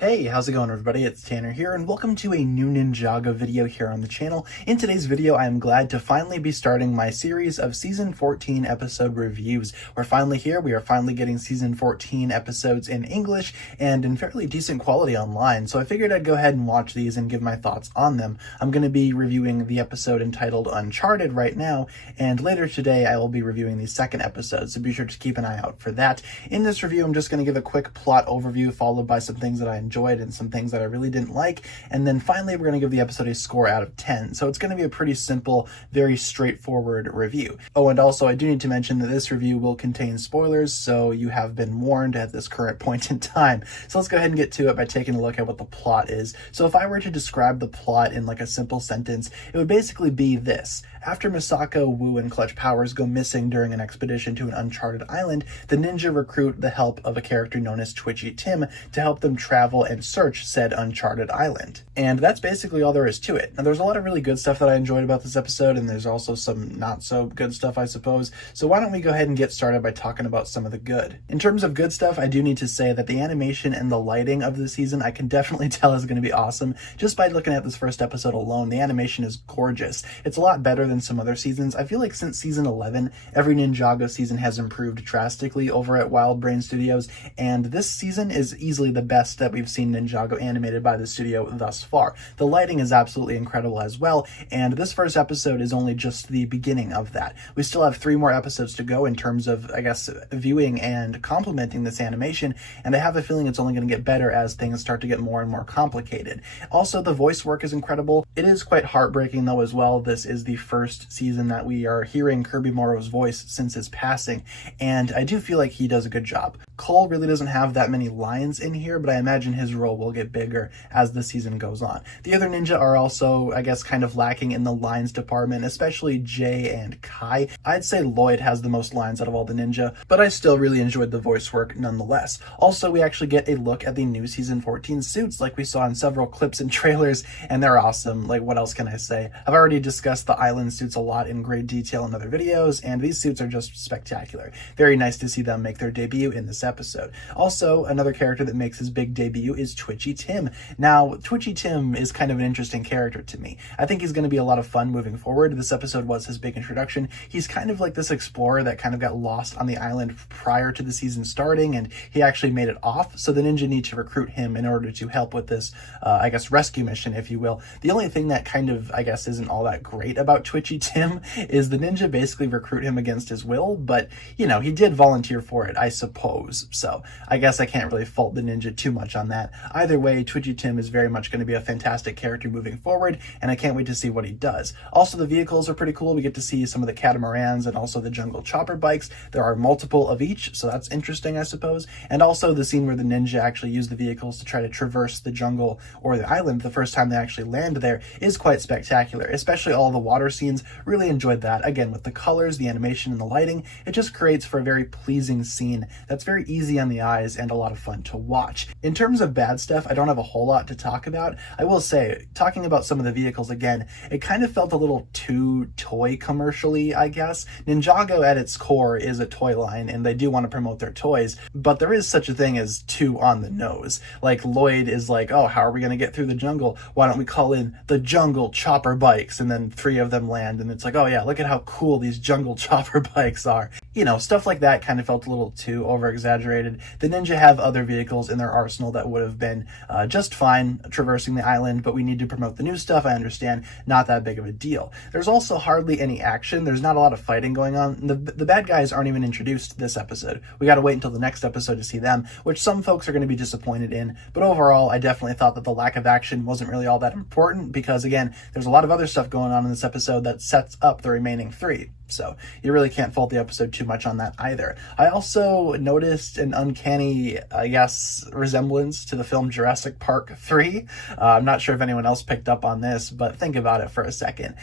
Hey, how's it going everybody? It's Tanner here and welcome to a new Ninjago video here on the channel. In today's video, I am glad to finally be starting my series of Season 14 episode reviews. We're finally here. We are finally getting Season 14 episodes in English and in fairly decent quality online, so I figured I'd go ahead and watch these and give my thoughts on them. I'm going to be reviewing the episode entitled Uncharted right now, and later today I will be reviewing the second episode, so be sure to keep an eye out for that. In this review, I'm just going to give a quick plot overview followed by some things that I enjoyed and some things that I really didn't like, and then finally we're going to give the episode a score out of 10. So it's going to be a pretty simple, very straightforward review. Oh, and also I do need to mention that this review will contain spoilers, so you have been warned at this current point in time. So let's go ahead and get to it by taking a look at what the plot is. So if I were to describe the plot in like a simple sentence, it would basically be this. After Misako, Wu, and Clutch Powers go missing during an expedition to an uncharted island, the ninja recruit the help of a character known as Twitchy Tim to help them travel and search said uncharted island. And that's basically all there is to it. Now, there's a lot of really good stuff that I enjoyed about this episode, and there's also some not so good stuff, I suppose. So why don't we go ahead and get started by talking about some of the good. In terms of good stuff, I do need to say that the animation and the lighting of the season, I can definitely tell is going to be awesome. Just by looking at this first episode alone, the animation is gorgeous. It's a lot better than some other seasons. I feel like since season 11, every Ninjago season has improved drastically over at Wild Brain Studios, and this season is easily the best that we've seen Ninjago animated by the studio thus far. The lighting is absolutely incredible as well, and this first episode is only just the beginning of that. We still have 3 more episodes to go in terms of, I guess, viewing and complementing this animation, and I have a feeling it's only going to get better as things start to get more and more complicated. Also, the voice work is incredible. It is quite heartbreaking though as well. This is the first season that we are hearing Kirby Morrow's voice since his passing, and I do feel like he does a good job. Cole really doesn't have that many lines in here, but I imagine his role will get bigger as the season goes on. The other ninja are also, I guess, kind of lacking in the lines department, especially Jay and Kai. I'd say Lloyd has the most lines out of all the ninja, but I still really enjoyed the voice work nonetheless. Also, we actually get a look at the new Season 14 suits like we saw in several clips and trailers, and they're awesome. Like, what else can I say? I've already discussed the island suits a lot in great detail in other videos, and these suits are just spectacular. Very nice to see them make their debut in this episode. Also, another character that makes his big debut is Twitchy Tim. Now, Twitchy Tim is kind of an interesting character to me. I think he's going to be a lot of fun moving forward. This episode was his big introduction. He's kind of like this explorer that kind of got lost on the island prior to the season starting, and he actually made it off, so the ninja need to recruit him in order to help with this, I guess, rescue mission, if you will. The only thing that kind of, I guess, isn't all that great about Twitchy Tim is the ninja basically recruit him against his will, but, you know, he did volunteer for it, I suppose, so I guess I can't really fault the ninja too much on that. Either way, Twitchy Tim is very much going to be a fantastic character moving forward, and I can't wait to see what he does. Also, the vehicles are pretty cool. We get to see some of the catamarans and also the jungle chopper bikes. There are multiple of each, so that's interesting, I suppose. And also the scene where the ninja actually use the vehicles to try to traverse the jungle or the island the first time they actually land there is quite spectacular, especially all the water scenes. Really enjoyed that. Again, with the colors, the animation, and the lighting, it just creates for a very pleasing scene that's very easy on the eyes and a lot of fun to watch. In terms of bad stuff, I don't have a whole lot to talk about. I will say, talking about some of the vehicles again, it kind of felt a little too toy commercially, I guess. Ninjago at its core is a toy line, and they do want to promote their toys, but there is such a thing as too on the nose. Like, Lloyd is like, oh, how are we going to get through the jungle? Why don't we call in the jungle chopper bikes? And then 3 of them land, and it's like, oh yeah, look at how cool these jungle chopper bikes are. You know, stuff like that kind of felt a little too over-exaggerated. The ninja have other vehicles in their arsenal that would have been just fine traversing the island, but we need to promote the new stuff. I understand, not that big of a deal. There's also hardly any action. There's not a lot of fighting going on. The bad guys aren't even introduced this episode. We got to wait until the next episode to see them, which some folks are going to be disappointed in, but overall, I definitely thought that the lack of action wasn't really all that important because, again, there's a lot of other stuff going on in this episode that sets up the remaining 3. So you really can't fault the episode too much on that either. I also noticed an uncanny, I guess, resemblance to the film Jurassic Park 3. I'm not sure if anyone else picked up on this, but think about it for a second.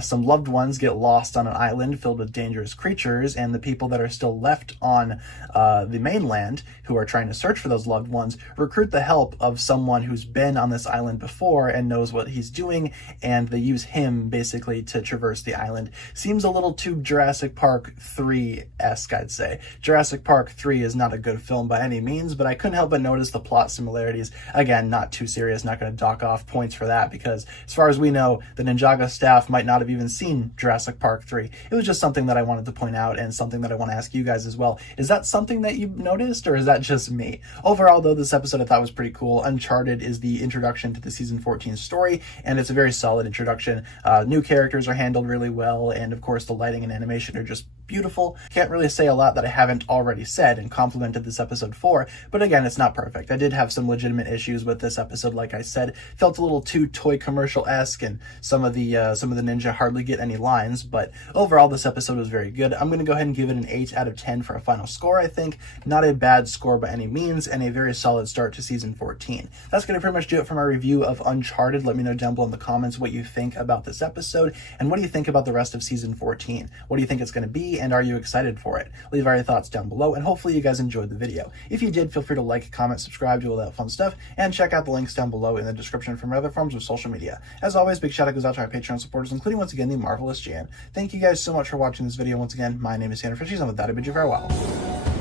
Some loved ones get lost on an island filled with dangerous creatures, and the people that are still left on the mainland, who are trying to search for those loved ones, recruit the help of someone who's been on this island before and knows what he's doing, and they use him basically to traverse the island. Seems a little too too Jurassic Park 3-esque, I'd say. Jurassic Park 3 is not a good film by any means, but I couldn't help but notice the plot similarities. Again, not too serious, not going to dock off points for that, because as far as we know, the Ninjago staff might not have even seen Jurassic Park 3. It was just something that I wanted to point out, and something that I want to ask you guys as well. Is that something that you noticed, or is that just me? Overall, though, this episode I thought was pretty cool. Uncharted is the introduction to the Season 14 story, and it's a very solid introduction. New characters are handled really well, and of course the lighting and animation are just beautiful. Can't really say a lot that I haven't already said and complimented this episode for, but again, it's not perfect. I did have some legitimate issues with this episode, like I said. Felt a little too toy commercial-esque, and some of the ninja hardly get any lines, but overall this episode was very good. I'm going to go ahead and give it an 8 out of 10 for a final score, I think. Not a bad score by any means, and a very solid start to Season 14. That's going to pretty much do it for my review of Uncharted. Let me know down below in the comments what you think about this episode, and what do you think about the rest of Season 14? What do you think it's going to be, and are you excited for it? Leave all your thoughts down below, and hopefully you guys enjoyed the video. If you did, feel free to like, comment, subscribe, do all that fun stuff, and check out the links down below in the description for my other forms of social media. As always, big shout out goes out to our Patreon supporters, including once again the marvelous Jan. Thank you guys so much for watching this video. Once again, my name is TannerFishies, and with that I bid you farewell.